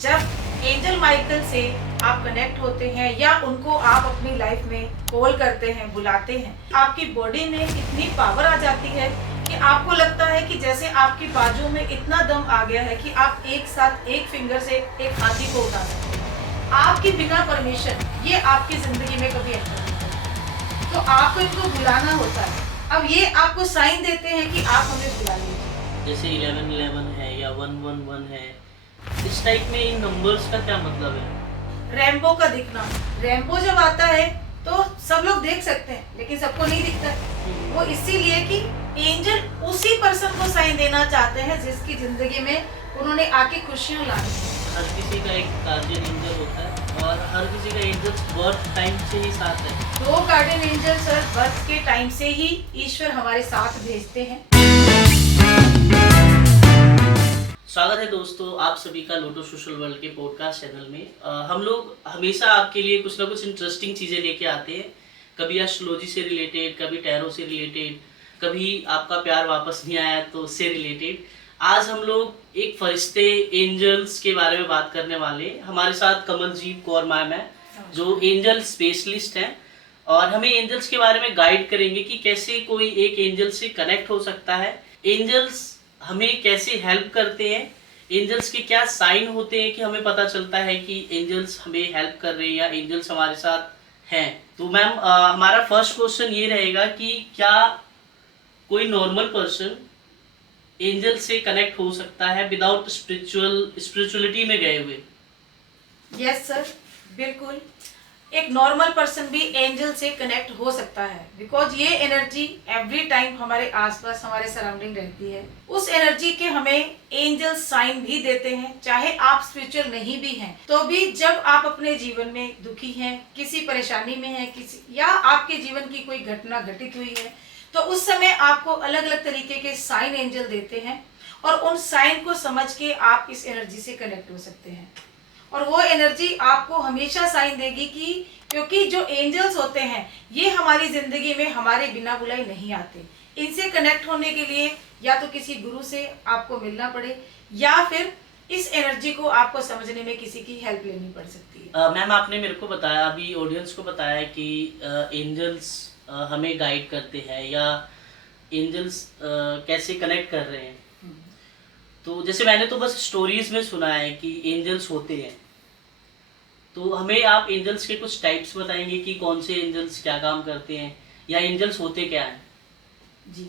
जब angel Michael से आप कनेक्ट होते हैं या उनको आप अपनी लाइफ में कॉल करते हैं, बुलाते हैं, आपकी बॉडी में इतनी पावर आ जाती है कि आपको लगता है कि जैसे आपकी बाजू में इतना दम आ गया है कि आप एक साथ एक फिंगर से एक हाथी को उठा सकते हैं। आपकी बिना परमिशन ये आपकी जिंदगी में कभी एंटर नहीं करते, तो आपको इनको बुलाना होता है। अब ये आपको साइन देते हैं कि आप हमें बुला लीजिए। जैसे 1111 है या 111 है, इस टाइप में इन नंबर्स का क्या मतलब है? रैम्बो का दिखना, रैम्बो जब आता है तो सब लोग देख सकते हैं लेकिन सबको नहीं दिखता है। वो इसीलिए कि एंजल उसी पर्सन को साइन देना चाहते हैं जिसकी जिंदगी में उन्होंने आके खुशियां लाई। हर किसी का एक गार्जियन एंजल होता है और हर किसी का एंजल बर्थ टाइम से ही साथ है। दो गार्डियन एंजल सर बर्थ के टाइम से ही ईश्वर हमारे साथ भेजते हैं। स्वागत है दोस्तों आप सभी का लोटो सोशल वर्ल्ड के पॉडकास्ट चैनल में। हम लोग हमेशा आपके लिए कुछ ना कुछ इंटरेस्टिंग चीज़ें लेके आते हैं, कभी एस्ट्रोलॉजी से रिलेटेड, कभी टैरो से रिलेटेड, कभी आपका प्यार वापस नहीं आया तो उससे रिलेटेड। आज हम लोग एक फरिश्ते एंजल्स के बारे में बात करने वाले हैं। हमारे साथ कमलजीत कौर मैम है जो एंजल स्पेशलिस्ट हैं और हमें एंजल्स के बारे में गाइड करेंगे कि कैसे कोई एक एंजल से कनेक्ट हो सकता है, एंजल्स हमें कैसे हेल्प करते हैं, एंजल्स के क्या साइन होते हैं कि हमें पता चलता है कि एंजल्स हमें हेल्प कर रहे हैं या एंजल्स हमारे साथ हैं। तो मैम हमारा फर्स्ट क्वेश्चन ये रहेगा कि क्या कोई नॉर्मल पर्सन एंजल से कनेक्ट हो सकता है विदाउट स्पिरिचुअलिटी में गए हुए? यस सर, बिल्कुल। एक नॉर्मल पर्सन भी एंजल से कनेक्ट हो सकता है बिकॉज ये एनर्जी एवरी टाइम हमारे आसपास हमारे सराउंडिंग रहती है। उस एनर्जी के हमें एंजल साइन भी देते हैं, चाहे आप स्पिरिचुअल नहीं भी हैं तो भी। जब आप अपने जीवन में दुखी हैं, किसी परेशानी में हैं, किसी या आपके जीवन की कोई घटना घटित हुई है तो उस समय आपको अलग अलग तरीके के साइन एंजल देते हैं और उन साइन को समझ के आप इस एनर्जी से कनेक्ट हो सकते हैं। और वो एनर्जी आपको हमेशा साइन देगी कि क्योंकि जो एंजल्स होते हैं ये हमारी जिंदगी में हमारे बिना बुलाए नहीं आते। इनसे कनेक्ट होने के लिए या तो किसी गुरु से आपको मिलना पड़े या फिर इस एनर्जी को आपको समझने में किसी की हेल्प लेनी पड़ सकती है। मैम आपने मेरे को बताया, अभी ऑडियंस को बताया कि एंजल्स हमें गाइड करते हैं या एंजल्स कैसे कनेक्ट कर रहे हैं। तो जैसे मैंने तो बस स्टोरीज में सुना है कि एंजल्स होते हैं, तो हमें आप एंजल्स के कुछ टाइप्स बताएंगे कि कौन से एंजल्स क्या काम करते हैं या एंजल्स होते क्या हैं? जी,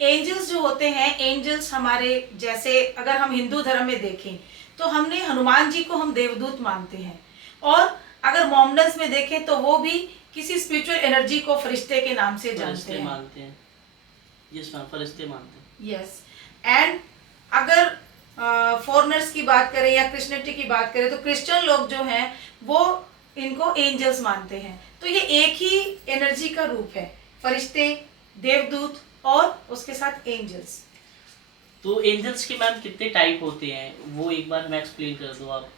एंजल्स जो होते हैं, एंजल्स हमारे जैसे अगर हम हिंदू धर्म में देखें तो हमने हनुमान जी को हम देवदूत मानते हैं और अगर मोमडन्स में देखें तो वो भी किसी स्पिरिचुअल एनर्जी को फरिश्ते के नाम से जानते हैं। मानते हैं। यस मैम, फरिश्ते मानते हैं। यस, एंड अगर फॉरेनर्स की बात करें या क्रिश्चियनिटी की बात करें तो क्रिश्चियन लोग जो हैं वो इनको एंजल्स मानते हैं। तो ये एक ही एनर्जी का रूप है, फरिश्ते, देवदूत और उसके साथ एंजल्स। तो एंजल्स के मैम कितने टाइप होते हैं वो एक बार हमें एक्सप्लेन कर दो आप।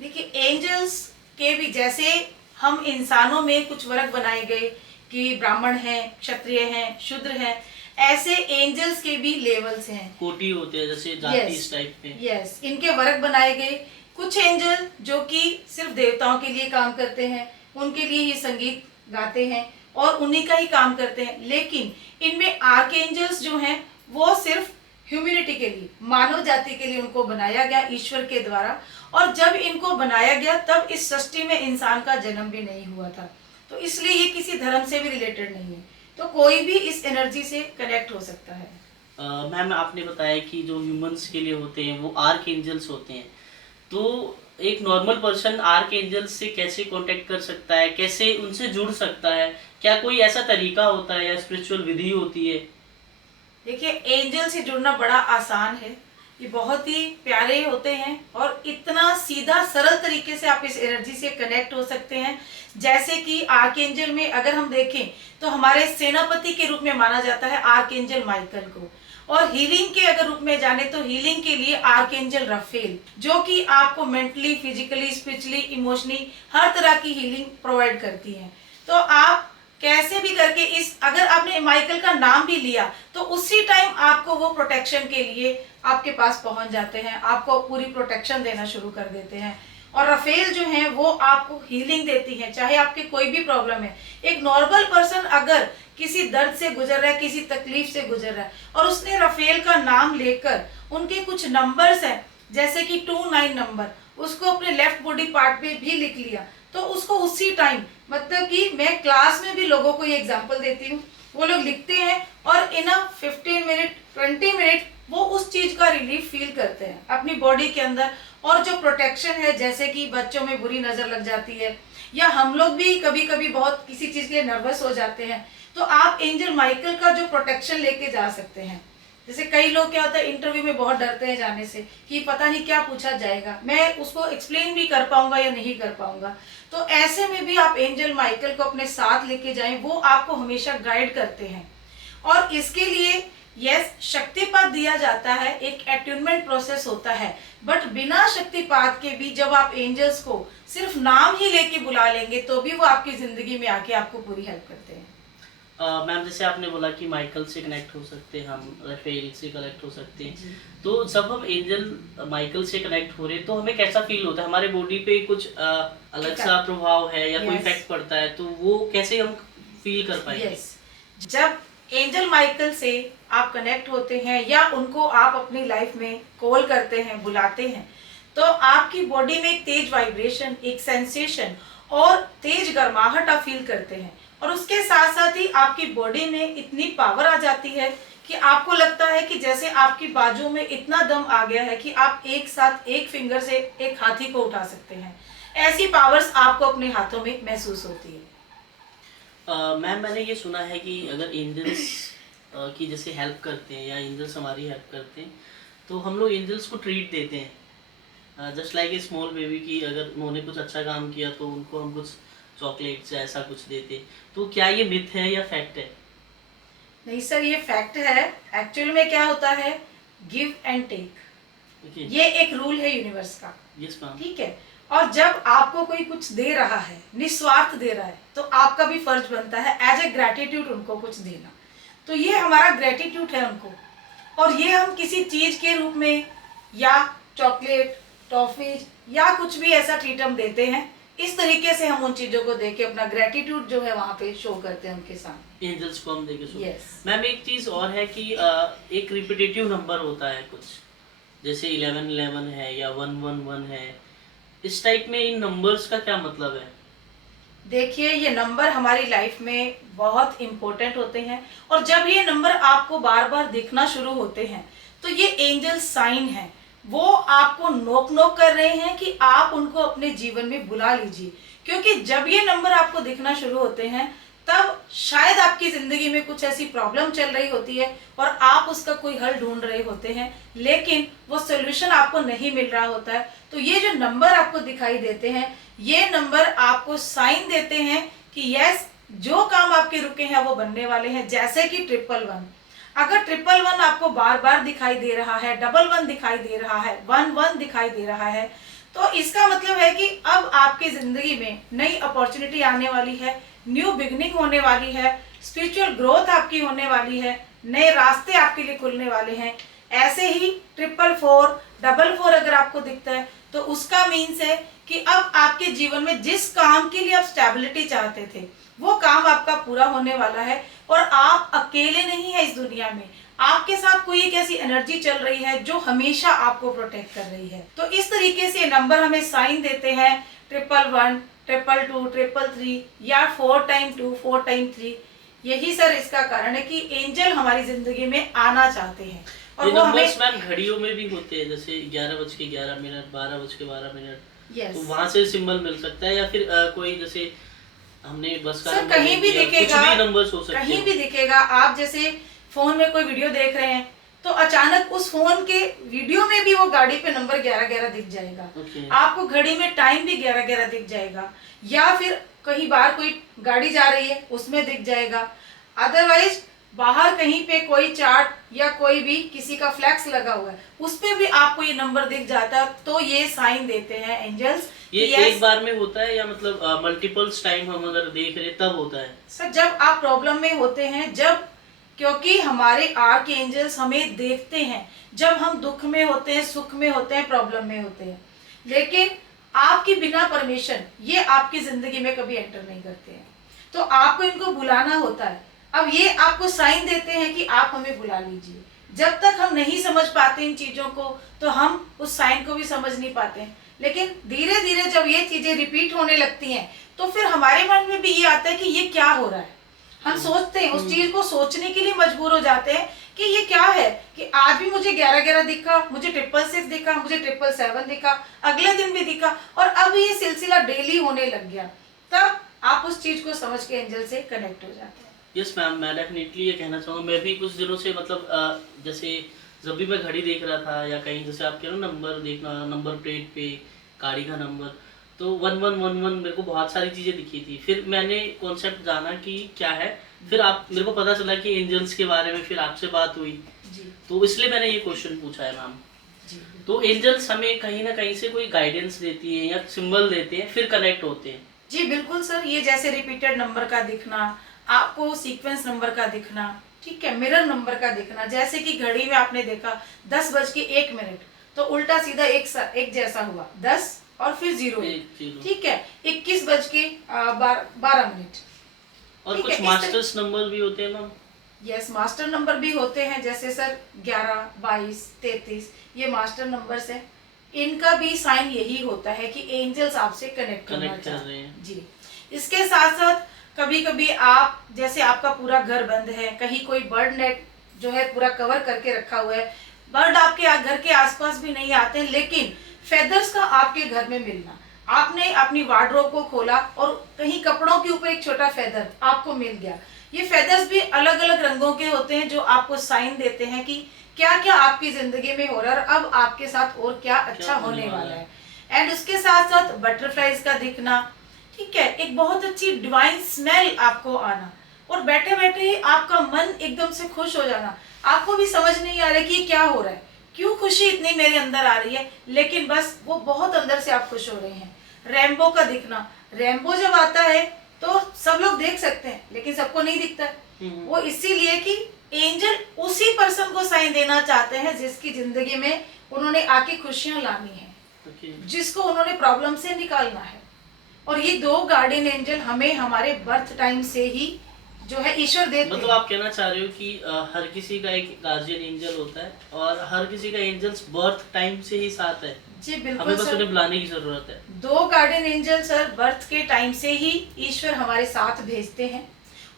देखिए, एंजल्स के भी जैसे हम इंसानों में कुछ वर्ग बनाए गए कि ब्राह्मण हैं, क्षत्रिय हैं, शूद्र हैं, ऐसे एंजल्स के भी लेवल्स हैं, कोटि होते हैं जैसे जाति इस टाइप में। यस, इनके वर्ग बनाए गए। कुछ एंजल जो कि सिर्फ देवताओं के लिए काम करते हैं, उनके लिए ही संगीत गाते हैं और उन्हीं का ही काम करते हैं। लेकिन इनमें आर्क एंजल्स जो हैं वो सिर्फ ह्यूमैनिटी के लिए, मानव जाति के लिए उनको बनाया गया ईश्वर के द्वारा। और जब इनको बनाया गया तब इस सृष्टि में इंसान का जन्म भी नहीं हुआ था, तो इसलिए ये किसी धर्म से भी रिलेटेड नहीं है। तो कोई भी इस एनर्जी से कनेक्ट हो सकता है। मैम आपने बताया कि जो ह्यूमंस के लिए होते हैं वो आर्क एंजल्स होते हैं, तो एक नॉर्मल पर्सन आर्क एंजल्स से कैसे कांटेक्ट कर सकता है, कैसे उनसे जुड़ सकता है? क्या कोई ऐसा तरीका होता है या स्पिरिचुअल विधि होती है? देखिए, एंजल से जुड़ना बड़ा आसान है, ये बहुत ही प्यारे होते हैं और इतना सीधा सरल तरीके से आप इस एनर्जी से कनेक्ट हो सकते हैं। जैसे कि आर्कएंजल में अगर हम देखें तो हमारे सेनापति के रूप में माना जाता है आर्कएंजल माइकल को, और हीलिंग के अगर रूप में जाने तो हीलिंग के लिए आर्कएंजल राफेल, जो कि आपको मेंटली, फिजिकली, स्पिरिचुअली, इमोशनली हर तरह की हीलिंग प्रोवाइड करती है। तो आप कैसे भी करके इस, अगर आपने माइकल का नाम भी लिया तो उसी टाइम आपको वो प्रोटेक्शन के लिए आपके पास पहुंच जाते हैं, आपको पूरी प्रोटेक्शन देना शुरू कर देते हैं। और राफेल जो है वो आपको हीलिंग देती है, चाहे आपके कोई भी प्रॉब्लम है। एक नॉर्मल पर्सन अगर किसी दर्द से गुजर रहा है, किसी तकलीफ से गुजर रहा है, और उसने राफेल का नाम लेकर उनके कुछ नंबर्स हैं जैसे कि 29 नंबर, उसको अपने लेफ्ट बॉडी पार्ट पे भी लिख लिया, तो उसको उसी टाइम, मतलब कि मैं क्लास में भी लोगों को ये एग्जांपल देती हूँ, वो लोग लिखते हैं और इन 15 मिनट 20 मिनट वो उस चीज का रिलीफ फील करते हैं अपनी बॉडी के अंदर। और जो प्रोटेक्शन है, जैसे कि बच्चों में बुरी नजर लग जाती है, या हम लोग भी कभी कभी बहुत किसी चीज के लिए नर्वस हो जाते हैं, तो आप एंजल माइकल का जो प्रोटेक्शन लेके जा सकते हैं। जैसे कई लोग क्या होता है, इंटरव्यू में बहुत डरते हैं जाने से कि पता नहीं क्या पूछा जाएगा, मैं उसको एक्सप्लेन भी कर पाऊंगा या नहीं कर पाऊंगा। तो ऐसे में भी आप एंजल माइकल को अपने साथ लेके जाएं, वो आपको हमेशा गाइड करते हैं। और इसके लिए यस, शक्तिपात दिया जाता है, एक अट्यूनमेंट प्रोसेस होता है, बट बिना शक्तिपात के भी जब आप एंजल्स को सिर्फ नाम ही लेके बुला लेंगे तो भी वो आपकी जिंदगी में आके आपको पूरी हेल्प करते हैं। मैम, जैसे आपने बोला कि माइकल से कनेक्ट हो सकते हैं, हम राफेल से कनेक्ट हो सकते हैं, तो जब हम एंजल माइकल से कनेक्ट हो रहे हैं तो हमें कैसा फील होता है? हमारे बॉडी पे कुछ अलग सा प्रभाव है या कोई इफेक्ट पड़ता है, तो वो कैसे हम फील कर पाएंगे? जब एंजल माइकल से आप कनेक्ट होते हैं या उनको आप अपनी लाइफ में कॉल करते हैं, बुलाते हैं, तो आपकी बॉडी में एक तेज वाइब्रेशन, एक सेंसेशन और तेज गर्माहट आप फील करते हैं। और उसके साथ साथ ही आपकी बॉडी में इतनी पावर आ जाती है कि आपको लगता है कि जैसे आपकी बाजू में इतना दम आ गया है कि आप एक साथ एक फिंगर से एक हाथी को उठा सकते हैं। ऐसी पावर्स आपको अपने हाथों में महसूस होती है। मैम, मैंने ये सुना है कि अगर एंजल्स की जैसे हेल्प करते हैं या एंजल्स हमारी हेल्प करते हैं, तो हम लोग एंजल्स को ट्रीट देते हैं, just like a small baby की, अगर उन्होंने कुछ अच्छा काम किया तो उनको हम कुछ चॉकलेट्स या ऐसा कुछ देते। तो क्या ये मिथ है या फैक्ट है? नहीं सर, ये फैक्ट है। एक्चुअल में क्या होता है, गिव एंड टेक, ये एक रूल है यूनिवर्स का। Yes ma'am. ठीक है, और जब आपको कोई कुछ दे रहा है, निस्वार्थ दे रहा है, तो आपका भी फर्ज बनता है एज ए ग्रेटिट्यूड उनको कुछ देना। तो ये हमारा ग्रेटिट्यूड है उनको, और ये हम किसी चीज के रूप में या चॉकलेट, टॉफीज या कुछ भी ऐसा ट्रीट हम देते हैं। इस तरीके से हम उन चीजों को देके अपना ग्रेटिट्यूड जो है वहाँ पे शो करते हैं उनके सामने। एंजल्स को हम देके शो। Yes. मैम, एक चीज और है कि एक रिपीटेटिव नंबर होता है कुछ, जैसे 1111 है या 111 है, इस टाइप में इन नंबर्स का क्या मतलब है? देखिए, ये नंबर हमारी लाइफ में बहुत इम्पोर्टेंट होते हैं, और जब ये नंबर आपको बार बार दिखना शुरू होते हैं तो ये एंजल साइन है, वो आपको नोक कर रहे हैं कि आप उनको अपने जीवन में बुला लीजिए। क्योंकि जब ये नंबर आपको दिखना शुरू होते हैं तब शायद आपकी जिंदगी में कुछ ऐसी प्रॉब्लम चल रही होती है और आप उसका कोई हल ढूंढ रहे होते हैं, लेकिन वो सोल्यूशन आपको नहीं मिल रहा होता है। तो ये जो नंबर आपको दिखाई देते हैं, ये नंबर आपको साइन देते हैं कि यस, जो काम आपके रुके हैं वो बनने वाले हैं। जैसे कि 111, अगर 111 आपको बार बार दिखाई दे रहा है, 11 दिखाई दे रहा है, 11 दिखाई दे रहा है, तो इसका मतलब है कि अब आपकी जिंदगी में नई अपॉर्चुनिटी आने वाली है, न्यू बिगनिंग होने वाली है, स्पिरिचुअल ग्रोथ आपकी होने वाली है, नए रास्ते आपके लिए खुलने वाले हैं। ऐसे ही 444, 44 अगर आपको दिखता है तो उसका मीन्स है कि अब आपके जीवन में जिस काम के लिए आप स्टेबिलिटी चाहते थे वो काम आपका पूरा होने वाला है, और आप अकेले नहीं है इस दुनिया में, आपके साथ कोई एक ऐसी एनर्जी चल रही है जो हमेशा आपको प्रोटेक्ट कर रही है। तो इस तरीके से नंबर हमें साइन देते हैं 111, 222, 333 या 4 टाइम 2, 4 टाइम 3। यही सर इसका कारण है कि एंजल हमारी जिंदगी में आना चाहते हैं। और वो नंबर्स मैम घड़ियों में भी होते हैं, जैसे 11:11, 12:12, तो वहाँ से सिंबल मिल सकता है, या फिर कोई जैसे हमने बस का सर कहीं भी दिखेगा, कुछ भी नंबर्स हो सकते हैं, कहीं भी दिखेगा। आप जैसे फोन में कोई वीडियो देख रहे हैं तो अचानक उस फोन के वीडियो में भी वो गाड़ी पे नंबर 1111 दिख जाएगा। आपको घड़ी में टाइम भी 1111 दिख जाएगा, या फिर कहीं बाहर कोई गाड़ी जा रही है उसमें दिख जाएगा। अदरवाइज बाहर कहीं पे कोई चार्ट या कोई भी किसी का फ्लैक्स लगा हुआ है उस पे भी आपको ये नंबर दिख जाता है, तो ये साइन देते हैं एंजल्स। ये एक बार में होता है या मतलब मल्टीपल्स टाइम हम अगर देख रहे तब होता है? सर जब आप प्रॉब्लम में होते हैं, जब, क्योंकि हमारे आर्क एंजल्स हमें देखते हैं जब हम दुख में होते हैं, सुख में होते हैं, प्रॉब्लम में होते हैं, लेकिन आपकी बिना परमिशन ये आपकी जिंदगी में कभी एंटर नहीं करते हैं। तो आपको इनको बुलाना होता है। अब ये आपको साइन देते हैं कि आप हमें बुला लीजिए। जब तक हम नहीं समझ पाते इन चीजों को तो हम उस साइन को भी समझ नहीं पाते हैं, लेकिन धीरे धीरे जब ये चीजें रिपीट होने लगती हैं तो फिर हमारे मन में भी ये आता है कि ये क्या हो रहा है। हम सोचते हैं, उस चीज को सोचने के लिए मजबूर हो जाते हैं कि ये क्या है, कि आज भी मुझे 11-11 दिखा, मुझे 666 दिखा, मुझे 777 दिखा, अगले दिन भी दिखा, और अब ये सिलसिला डेली होने लग गया। तब आप उस चीज को समझ के एंजल से कनेक्ट हो जाते हैं। यस मैम, मैं डेफिनेटली ये कहना चाहूँगा। मैं भी कुछ दिनों से मतलब जैसे जब भी मैं घड़ी देख रहा था या कहीं जैसे आप कह रहे हो नंबर देखना, नंबर प्लेट पे गाड़ी का नंबर, तो 1111 मेरे को बहुत सारी चीज़ें दिखी थी। फिर मैंने कॉन्सेप्ट जाना कि क्या है, फिर आप मेरे को पता चला कि एंजल्स के बारे में, फिर आपसे बात हुई जी तो इसलिए मैंने ये क्वेश्चन पूछा है मैम। जी तो एंजल्स हमें कहीं ना कहीं से कोई गाइडेंस देती है या सिंबल देते हैं फिर कनेक्ट होते हैं? जी बिल्कुल सर, ये जैसे रिपीटेड नंबर का दिखना, आपको सीक्वेंस नंबर का दिखना, ठीक है, मिरर नंबर का दिखना, जैसे कि घड़ी में आपने देखा 10:01 तो उल्टा सीधा एक जैसा हुआ 10 और फिर 0, ठीक है, 21:12 और ठीक कुछ है, मास्टर्स नंबर भी होते हैं मैम? यस, मास्टर नंबर भी होते हैं, जैसे सर 11, 22, 33 ये मास्टर नंबर्स हैं। इनका भी साइन यही होता है कि एंजल्स आपसे कनेक्ट करना कर चाहते रहे हैं हैं। जी। इसके साथ साथ कभी कभी आप, जैसे आपका पूरा घर बंद है, कहीं कोई बर्ड नेट जो है पूरा कवर करके रखा हुआ है, बर्ड आपके घर के आसपास भी नहीं आते हैं, लेकिन फेदर्स का आपके घर में मिलना, आपने अपनी वार्डरोब को खोला और कहीं कपड़ों के ऊपर एक छोटा फेदर आपको मिल गया। ये फेदर्स भी अलग अलग रंगों के होते हैं जो आपको साइन देते हैं कि क्या क्या आपकी जिंदगी में हो रहा है और अब आपके साथ और क्या अच्छा होने वाला है। एंड उसके साथ साथ बटरफ्लाइज का दिखना, ठीक है, एक बहुत अच्छी डिवाइन स्मेल आपको आना, और बैठे बैठे ही आपका मन एकदम से खुश हो जाना। आपको भी समझ नहीं आ रहा कि क्या हो रहा है, क्यों खुशी इतनी मेरे अंदर आ रही है, लेकिन बस वो बहुत अंदर से आप खुश हो रहे हैं। रेनबो का दिखना, रेनबो जब आता है तो सब लोग देख सकते हैं लेकिन सबको नहीं दिखता है। वो इसीलिए कि एंजल उसी पर्सन को साइन देना चाहते हैं जिसकी जिंदगी में उन्होंने आके खुशियां लानी है, जिसको उन्होंने प्रॉब्लम से निकालना है। और ये 2 गार्डियन एंजल हमें हमारे बर्थ टाइम से ही जो है ईश्वर देते हैं। मतलब आप कहना चाह रहे हो कि हर किसी का एक गार्जियन एंजल होता है और हर किसी का एंजल्स बर्थ टाइम से ही साथ है? जी बिल्कुल हमें बस सर, उन्हें बुलाने की जरूरत है। 2 गार्डियन एंजल सर बर्थ के टाइम से ही ईश्वर हमारे साथ भेजते हैं,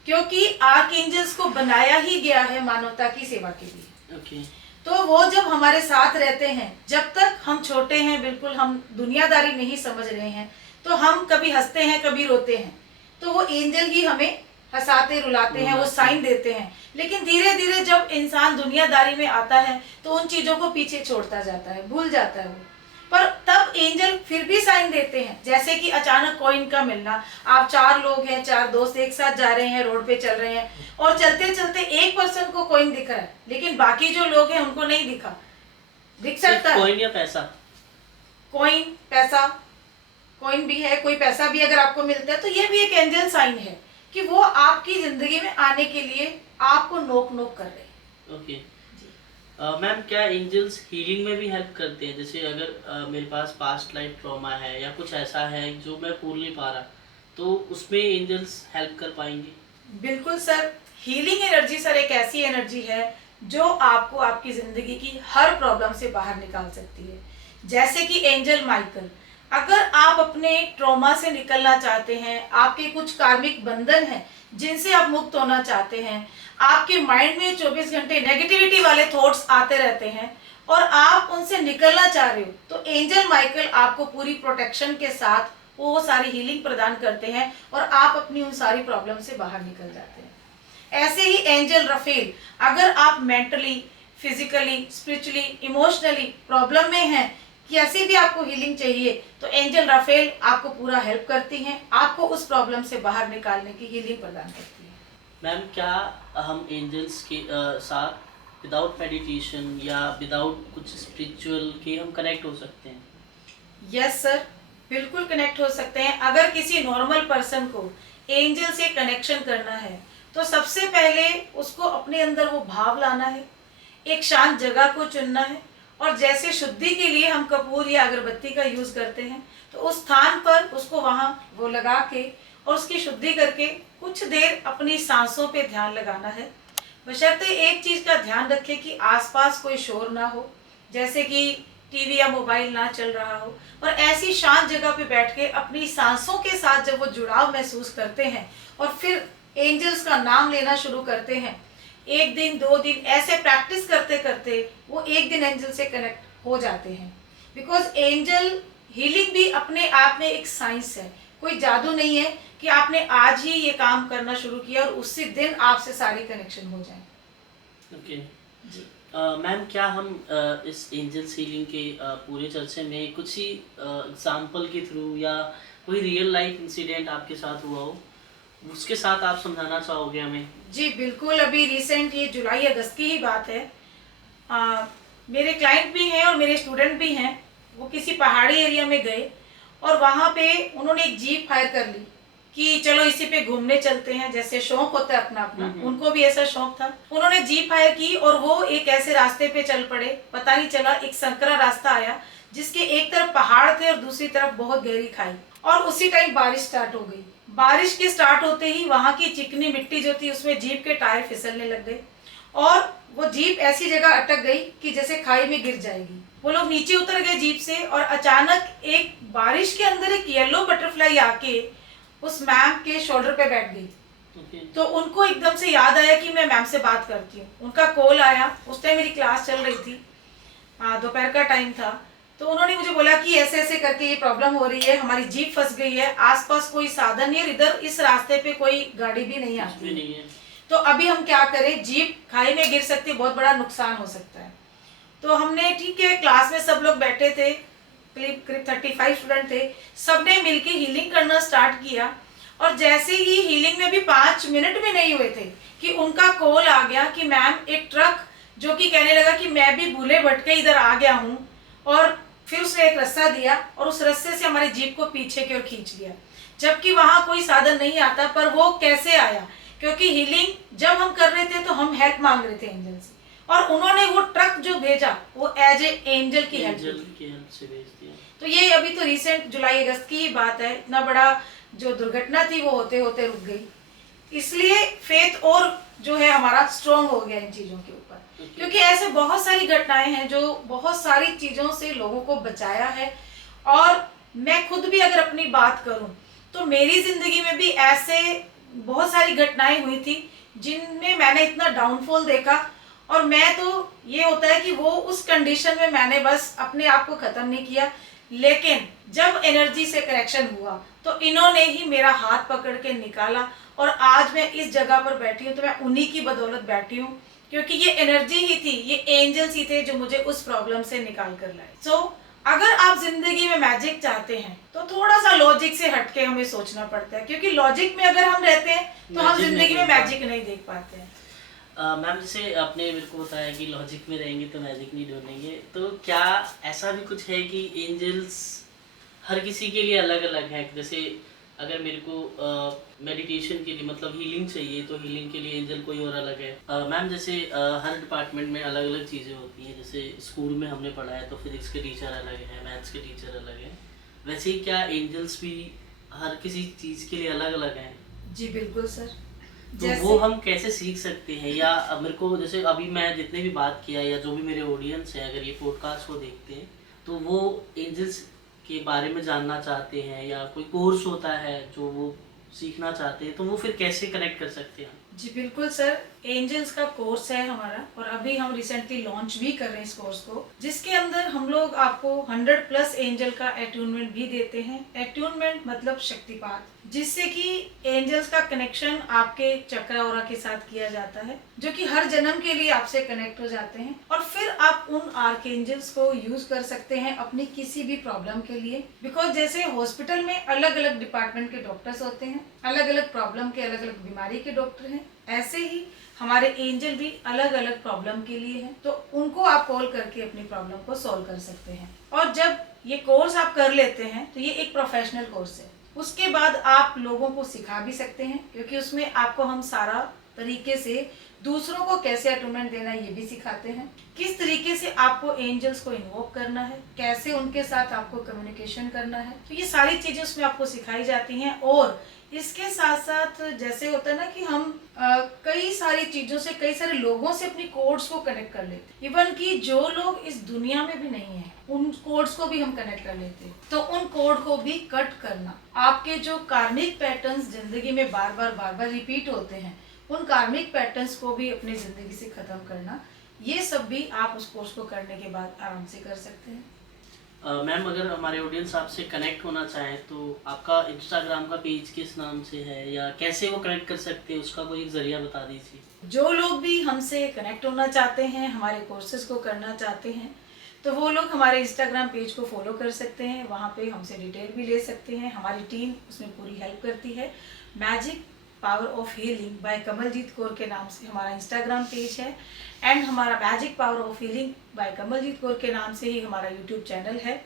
क्योंकि आर्क एंजल्स को बनाया ही गया है मानवता की सेवा के लिए। ओके। तो वो जब हमारे साथ रहते हैं, जब तक हम छोटे हैं, बिल्कुल हम दुनियादारी नहीं समझ रहे हैं, तो हम कभी हंसते हैं कभी रोते हैं, तो वो एंजल ही हमें हंसाते रुलाते हैं, वो साइन देते हैं। लेकिन धीरे धीरे जब इंसान दुनियादारी में आता है तो उन चीजों को पीछे छोड़ता जाता है, भूल जाता है वो। पर तब एंजल फिर भी साइन देते हैं, जैसे कि अचानक कॉइन का मिलना। आप 4 लोग हैं, 4 दोस्त एक साथ जा रहे हैं, रोड पे चल रहे हैं, और चलते चलते एक पर्सन को कॉइन दिख रहा है लेकिन बाकी जो लोग हैं उनको नहीं दिखा। दिख सकता है कॉइन या पैसा? कॉइन, पैसा, कॉइन भी है, कोई पैसा भी अगर आपको मिलता है तो ये भी एक एंजल साइन है कि वो आपकी जिंदगी में आने के लिए आपको नोक नोक कर रहे हैं। ओके मैम, क्या एंजल्स हीलिंग में भी हेल्प करते हैं? जैसे अगर मेरे पास पास्ट लाइफ ट्रॉमा है या कुछ ऐसा है जो मैं भूल नहीं पा रहा, तो उसमें एंजल्स हेल्प कर पाएंगे? बिल्कुल सर, हीलिंग एनर्जी सर एक ऐसी एनर्जी है जो आपको आपकी जिंदगी की हर प्रॉब्लम से बाहर निकाल सकती है। जैसे कि एंजल माइकल, अगर आप अपने ट्रॉमा से निकलना चाहते हैं, आपके कुछ कार्मिक बंधन हैं जिनसे आप मुक्त होना चाहते हैं, आपके माइंड में 24 घंटे नेगेटिविटी वाले थॉट्स आते रहते हैं और आप उनसे निकलना चाह रहे हो, तो एंजल माइकल आपको पूरी प्रोटेक्शन के साथ वो सारी हीलिंग प्रदान करते हैं और आप अपनी उन सारी प्रॉब्लम से बाहर निकल जाते हैं। ऐसे ही एंजल रफेल, अगर आप mentally, physically, spiritually, emotionally problem में हैं, कैसी भी आपको हीलिंग चाहिए, तो एंजल राफेल आपको पूरा हेल्प करती हैं, आपको उस प्रॉब्लम से बाहर निकालने की हीलिंग प्रदान करती है। मैम क्या हम एंजल्स के साथ विदाउट मेडिटेशन या विदाउट कुछ स्पिरिचुअल के हम कनेक्ट हो सकते हैं? यस सर, बिल्कुल कनेक्ट हो सकते हैं। अगर किसी नॉर्मल पर्सन को एंजल से कनेक्शन करना है तो सबसे पहले उसको अपने अंदर वो भाव लाना है, एक शांत जगह को चुनना है, और जैसे शुद्धि के लिए हम कपूर या अगरबत्ती का यूज करते हैं तो उस स्थान पर उसको वहां वो लगा के और उसकी शुद्धि करके कुछ देर अपनी सांसों पे ध्यान लगाना है। बशर्ते एक चीज का ध्यान रखे कि आसपास कोई शोर ना हो, जैसे कि टीवी या मोबाइल ना चल रहा हो, और ऐसी शांत जगह पे बैठ के अपनी सांसों के साथ जब वो जुड़ाव महसूस करते हैं और फिर एंजल्स का नाम लेना शुरू करते हैं, एक दिन 2 दिन ऐसे प्रैक्टिस करते करते वो एक दिन एंजल से कनेक्ट हो जाते हैं। बिकॉज एंजल हीलिंग भी अपने आप में एक साइंस है, कोई जादू नहीं है कि आपने आज ही ये काम करना शुरू किया और उसी दिन आपसे सारी कनेक्शन हो जाए। ओके जी मैम क्या हम इस एंजल्स हीलिंग के पूरे चर्चे में कुछ ही एग्जाम्पल के थ्रू या कोई रियल लाइफ इंसिडेंट आपके साथ हुआ हो उसके साथ आप समझाना चाहोगे हमें? जी बिल्कुल, अभी रिसेंट ये जुलाई अगस्त की ही बात है। मेरे क्लाइंट भी हैं और मेरे स्टूडेंट भी हैं। वो किसी पहाड़ी एरिया में गए और वहाँ पे उन्होंने एक जीप हायर कर ली कि चलो इसी पे घूमने चलते हैं, जैसे शौक होता है अपना अपना, उनको भी ऐसा शौक था। उन्होंने जीप हायर की और वो एक ऐसे रास्ते पे चल पड़े, पता नहीं चला एक संकरा रास्ता आया जिसके एक तरफ पहाड़ थे और दूसरी तरफ बहुत गहरी खाई, और उसी टाइम बारिश स्टार्ट हो गई। बारिश के स्टार्ट होते ही वहां की चिकनी मिट्टी जो थी उसमें जीप के टायर फिसलने लग गए और वो जीप ऐसी जगह अटक गई कि जैसे खाई में गिर जाएगी। वो लोग नीचे उतर गए जीप से और अचानक एक बारिश के अंदर एक येलो बटरफ्लाई आके उस मैम के शोल्डर पे बैठ गई। तो उनको एकदम से याद आया कि मैं मैम से बात करती हूँ। उनका कॉल आया, उस टाइम मेरी क्लास चल रही थी, दोपहर का टाइम था। तो उन्होंने मुझे बोला कि ऐसे ऐसे करके ये प्रॉब्लम हो रही है, हमारी जीप फंस गई है, आसपास कोई साधन नहीं है, इधर इस रास्ते पे कोई गाड़ी भी नहीं आती नहीं है। तो अभी हम क्या करें, जीप खाई में गिर सकती है, बहुत बड़ा नुकसान हो सकता है। तो हमने ठीक है, क्लास में सब लोग बैठे थे, करीब 35 स्टूडेंट थे, सबने मिलके हीलिंग करना स्टार्ट किया। और जैसे ही हीलिंग में भी 5 मिनट भी नहीं हुए थे कि उनका कॉल आ गया कि मैम एक ट्रक जो कि कहने लगा कि मैं भी भूले भटके इधर आ गया हूँ, और फिर उसने एक रस्सा दिया और उस रस्से से हमारी जीप को पीछे की ओर खींच लिया, जबकि वहां कोई साधन नहीं आता। पर वो कैसे आया, क्योंकि हीलिंग जब हम कर रहे थे तो हम हेल्प मांग रहे थे एंजल से, और उन्होंने वो ट्रक जो भेजा वो एज ए एंजल की हेल्प से भेज दिया। तो ये अभी तो रिसेंट जुलाई अगस्त की ही बात है। इतना बड़ा जो दुर्घटना थी वो होते होते रुक गई, इसलिए फेथ और जो है हमारा स्ट्रॉन्ग हो गया इन चीजों के ऊपर। क्योंकि ऐसे बहुत सारी घटनाएं हैं जो बहुत सारी चीजों से लोगों को बचाया है। और मैं खुद भी अगर अपनी बात करूं तो मेरी जिंदगी में भी ऐसे बहुत सारी घटनाएं हुई थी जिनमें मैंने इतना डाउनफॉल देखा, और मैं तो ये होता है कि वो उस कंडीशन में मैंने बस अपने आप को खत्म नहीं किया, लेकिन जब एनर्जी से कनेक्शन हुआ तो इन्होंने ही मेरा हाथ पकड़ के निकाला, और आज मैं इस जगह पर बैठी हूँ तो मैं उन्हीं की बदौलत बैठी हूँ, क्योंकि ये एनर्जी ही थी, ये एंजल्स ही थे जो मुझे उस प्रॉब्लम से निकाल कर लाए। सो अगर आप जिंदगी में मैजिक चाहते हैं तो थोड़ा सा लॉजिक से हटके हमें सोचना पड़ता है, क्योंकि लॉजिक में अगर हम रहते हैं तो हम जिंदगी में मैजिक नहीं देख पाते हैं। मैम जैसे आपने मेरे को बताया कि लॉजिक में रहेंगे तो मैजिक नहीं ढूंढेंगे, तो क्या ऐसा भी कुछ है कि एंजल्स हर किसी के लिए अलग अलग है? जैसे अगर मेरे को मेडिटेशन के लिए मतलब हीलिंग चाहिए तो हीलिंग के लिए एंजल कोई और अलग है। मैम जैसे हर डिपार्टमेंट में अलग अलग चीज़ें होती हैं, जैसे स्कूल में हमने पढ़ा है तो फिजिक्स के टीचर अलग है, मैथ्स के टीचर अलग है, वैसे ही क्या एंजल्स भी हर किसी चीज़ के लिए अलग अलग हैं? जी बिल्कुल सर। तो वो हम कैसे सीख सकते हैं? या मेरे को जैसे अभी मैं जितने भी बात किया या जो भी मेरे ऑडियंस हैं अगर ये पॉडकास्ट को देखते हैं तो वो एंजल्स के बारे में जानना चाहते हैं या कोई कोर्स होता है जो वो सीखना चाहते हैं, तो वो फिर कैसे कनेक्ट कर सकते हैं? जी बिल्कुल सर, एंजल्स का कोर्स है हमारा, और अभी हम रिसेंटली लॉन्च भी कर रहे हैं इस कोर्स को, जिसके अंदर हम लोग आपको 100+ एंजल का अट्यूनमेंट भी देते हैं। अट्यूनमेंट मतलब शक्तिपात, जिससे कि एंजल्स का कनेक्शन आपके चक्र ऑरा के साथ किया जाता है, जो कि हर जन्म के लिए आपसे कनेक्ट हो जाते हैं, और फिर आप उन आर्कएंजल्स को यूज कर सकते हैं अपनी किसी भी प्रॉब्लम के लिए। बिकॉज जैसे हॉस्पिटल में अलग अलग डिपार्टमेंट के डॉक्टर्स होते हैं, अलग अलग प्रॉब्लम के अलग अलग बीमारी के डॉक्टर हैं, ऐसे ही हमारे एंजल भी अलग अलग प्रॉब्लम के लिए हैं, तो उनको आप कॉल करके अपनी प्रॉब्लम को सॉल्व कर सकते हैं। और जब ये कोर्स आप कर लेते हैं तो ये एक प्रोफेशनल कोर्स है। उसके बाद आप लोगों को सिखा भी सकते हैं, क्योंकि उसमें आपको हम सारा तरीके से दूसरों को कैसे अटूनमेंट देना ये भी सिखाते हैं, किस तरीके से आपको एंजल्स को इन्वोक करना है, कैसे उनके साथ आपको कम्युनिकेशन करना है। तो ये सारी चीजें उसमें आपको सिखाई जाती हैं। और इसके साथ साथ जैसे होता है ना कि हम कई सारी चीजों से, कई सारे लोगों से अपनी कोड्स को कनेक्ट कर लेते हैं। इवन कि जो लोग इस दुनिया में भी नहीं है, उन कोड्स को भी हम कनेक्ट कर लेते हैं। तो उन कोड को भी कट करना, आपके जो कार्मिक पैटर्न्स जिंदगी में बार बार रिपीट होते हैं, उन कार्मिक पैटर्न्स को भी अपनी जिंदगी से खत्म करना, ये सब भी आप उस कोर्स को करने के बाद आराम से कर सकते हैं। मैम, अगर हमारे ऑडियंस आपसे कनेक्ट होना चाहे तो आपका इंस्टाग्राम का पेज किस नाम से है, या कैसे वो कनेक्ट कर सकते हैं, उसका कोई जरिया बता दीजिए। जो लोग भी हमसे कनेक्ट होना चाहते हैं, हमारे कोर्सेज को करना चाहते हैं, तो वो लोग हमारे इंस्टाग्राम पेज को फॉलो कर सकते हैं। वहाँ पे हमसे डिटेल भी ले सकते हैं। हमारी टीम उसमें पूरी हेल्प करती है। Magic power of healing by Kamaljeet Kaur के नाम से हमारा इंस्टाग्राम पेज है, एंड हमारा magic power of healing by Kamaljeet Kaur के नाम से ही हमारा यूट्यूब चैनल है,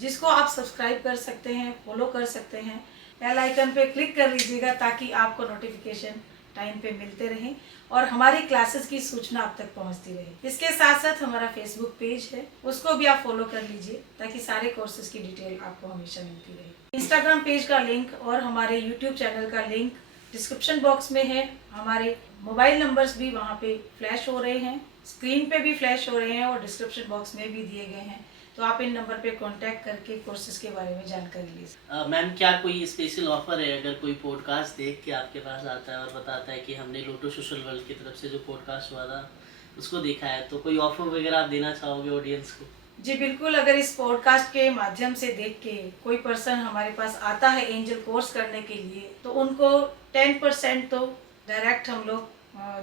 जिसको आप सब्सक्राइब कर सकते हैं, फॉलो कर सकते हैं। बेल आइकन पे क्लिक कर लीजिएगा ताकि आपको नोटिफिकेशन टाइम पे मिलते रहें और हमारी क्लासेस की सूचना आप तक पहुंचती रहे। इसके साथ साथ हमारा फेसबुक पेज है, उसको भी आप फॉलो कर लीजिए ताकि सारे कोर्सेज की डिटेल आपको हमेशा मिलती रहे। इंस्टाग्राम पेज का लिंक और हमारे यूट्यूब चैनल का लिंक डिस्क्रिप्शन बॉक्स में है। हमारे मोबाइल नंबर्स भी वहाँ पे फ्लैश हो रहे हैं, स्क्रीन पे भी फ्लैश हो रहे हैं और डिस्क्रिप्शन बॉक्स में भी दिए गए हैं। तो आप इन नंबर पे कांटेक्ट करके कोर्सेज के बारे में जानकारी ले सकते हैं। मैम, क्या कोई स्पेशल ऑफर है अगर कोई पॉडकास्ट देख के आपके पास आता है और बताता है कि हमने लोटो सोशल वर्ल्ड की तरफ से जो पॉडकास्ट हुआ था उसको देखा है, तो कोई ऑफर वगैरह आप देना चाहोगे ऑडियंस को? जी बिल्कुल, अगर इस पॉडकास्ट के माध्यम से देख के कोई पर्सन हमारे पास आता है एंजल कोर्स करने के लिए, तो उनको 10% तो डायरेक्ट हम लोग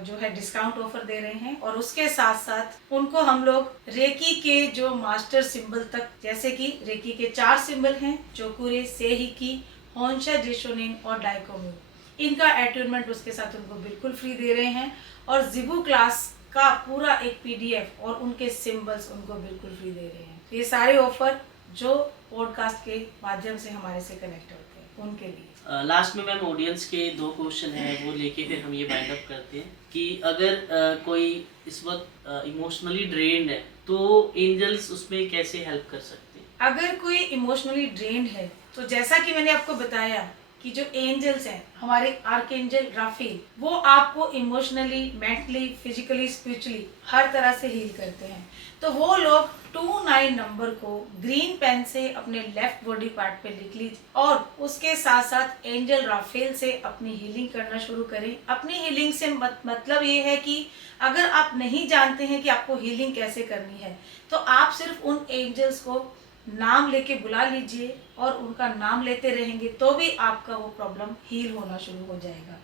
जो है डिस्काउंट ऑफर दे रहे हैं। और उसके साथ साथ उनको हम लोग रेकी के जो मास्टर सिंबल तक, जैसे कि रेकी के 4 सिंबल हैं, चोकुरे, सेहिकी, होंशा जेशोनिन और डाइकोम्यू, इनका अटैचमेंट उसके साथ उनको बिल्कुल फ्री दे रहे हैं। और जिबू क्लास का पूरा एक PDF और उनके सिंबल्स उनको बिल्कुल फ्री दे रहे हैं। ये सारे ऑफर जो पॉडकास्ट के माध्यम से हमारे से कनेक्ट होते हैं उनके लिए। लास्ट में मैम, ऑडियंस के 2 क्वेश्चन हैं, वो लेके फिर हम ये वाइंड अप करते हैं कि अगर कोई इस वक्त इमोशनली ड्रेन्ड है तो एंजल्स उसमें कैसे हेल्प कर सकते हैं? अगर कोई इमोशनली ड्रेन्ड है तो जैसा कि मैंने आपको बताया कि जो एंजल्स हैं, हमारे आर्कएंजल राफेल, वो आपको इमोशनली, मेंटली, फिजिकली, स्पिरिचुअली हर तरह से हील करते हैं। तो वो लोग 29 नंबर को ग्रीन पेन से अपने लेफ्ट बॉडी पार्ट पे लिख लीजिए और उसके साथ साथ एंजल राफेल से अपनी हीलिंग करना शुरू करें। अपनी हीलिंग से मतलब ये है कि अगर आप नहीं जानते हैं कि आपको हीलिंग कैसे करनी है, तो आप सिर्फ उन एंजल्स को नाम लेके बुला लीजिए और उनका नाम लेते रहेंगे तो भी आपका वो प्रॉब्लम हील होना शुरू हो जाएगा।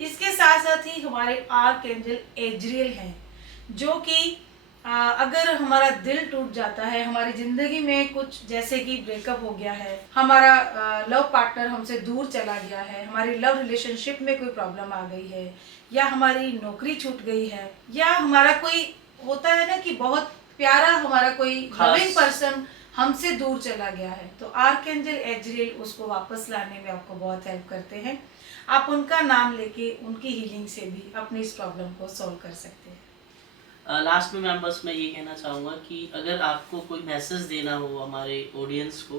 इसके साथ साथ ही हमारे आर्कएंजल एजरियल हैं, जो कि अगर हमारा दिल टूट जाता है, हमारी जिंदगी में कुछ जैसे कि ब्रेकअप हो गया है, हमारा लव पार्टनर हमसे दूर चला गया है, हमारी लव रिलेशनशिप में कोई प्रॉब्लम आ गई है, या हमारी नौकरी छूट गई है, या हमारा कोई होता है ना कि बहुत प्यारा हमारा कोई लविंग पर्सन हमसे दूर चला गया है, तो आर्कएंजल एजरियल उसको वापस लाने में आपको बहुत हेल्प करते हैं। आप उनका नाम लेके उनकी हीलिंग से भी अपनी इस प्रॉब्लम को सॉल्व कर सकते हैं। लास्ट में मैम, बस मैं ये कहना चाहूँगा कि अगर आपको कोई मैसेज देना हो हमारे ऑडियंस को,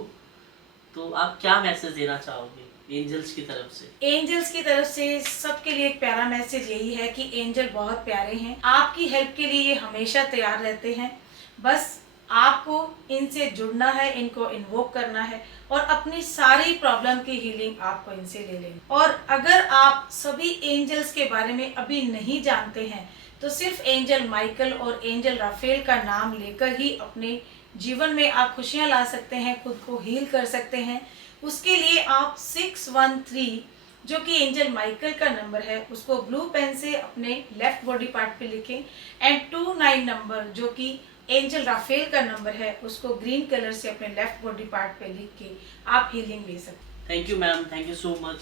तो आप क्या मैसेज देना चाहोगे एंजल्स की तरफ से? एंजल्स की तरफ से सबके लिए एक प्यारा मैसेज यही है कि एंजल बहुत प्यारे हैं, आपकी हेल्प के लिए ये हमेशा तैयार रहते हैं। बस आपको इनसे जुड़ना है, इनको इन्वोक करना है और अपनी सारी प्रॉब्लम की हीलिंग आपको इनसे ले लेनी। और अगर आप सभी एंजल्स के बारे में अभी नहीं जानते हैं, तो सिर्फ एंजल माइकल और एंजल राफेल का नाम लेकर ही अपने जीवन में आप खुशियां ला सकते हैं, खुद को हील कर सकते हैं। उसके लिए आप 613 जो कि एंजल माइकल का नंबर है, उसको ब्लू पेन से अपने लेफ्ट बॉडी पार्ट पे लिखें, एंड 29 नंबर जो कि एंजल राफेल का नंबर है, उसको ग्रीन कलर से अपने लेफ्ट बॉडी पार्ट पे लिख के आप हीलिंग ले सकते हैं। Thank you ma'am, thank you so much.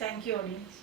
Thank you audience.